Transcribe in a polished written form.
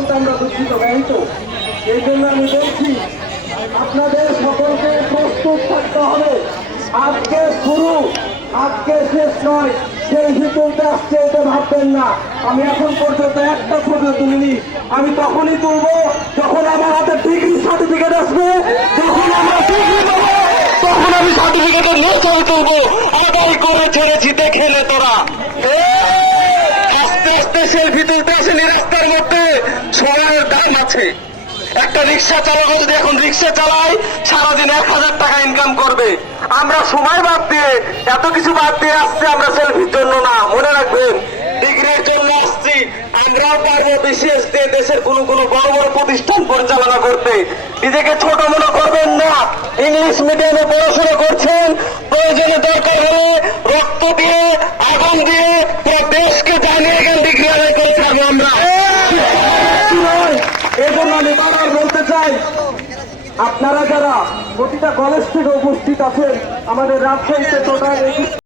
শুনতে আমরা দুঃখিত জ্ঞানিত। এই জন্য আমি বলছি আপনাদের সকলকে প্রস্তুত থাকতে হবে। আজকে শুরু, আজকে শেষ নয়। সেলফি তুলতে আসছে এটা ভাববেন না। আমি এখন পর্যন্ত একটা ছবি তুলিনি। আমি তখনই তুলবো যখন আমার হাতে ডিগ্রি সার্টিফিকেট আসবে, যখন আমরা ডিগ্রি পাবো তখন আমি সার্টিফিকেটের নিয়ে ছবি তুলবো। আদায় করে ছেড়েছি, দেখে নে তোরা। আস্তে আস্তে সেলফি তুলতে আসেনি, রাস্তার মধ্যে সময়ের দাম আছে। একটা রিক্সা চালক যদি এখন রিক্সা চালায় সারাদিন 1000 টাকা ইনকাম করবে। আমরা সময় বাদ দিয়ে এত কিছু বাদ দিয়ে আসছি, আমরা সেলফির জন্য না। মনে রাখবেন, ডিগ্রির জন্য আসছি। আমরাও পারবো বিশেষ দিয়ে দেশের কোনো বড় বড় প্রতিষ্ঠান পরিচালনা করতে। নিজেকে ছোট মনে করবেন না। ইংলিশ মিডিয়ামে পড়াশোনা করছেন, প্রয়োজনে দরকার হলে রক্ত দিয়ে আগুন দিয়ে পুরো দেশকে জানিয়ে গেল ডিগ্রি আদায় করে থাকবো আমরা। এই জন্য আমি বারবার বলতে চাই, আপনারা যারা প্রতিটা কলেজ থেকে উপস্থিত আছেন, আমাদের রাজশাহীতে টোটাল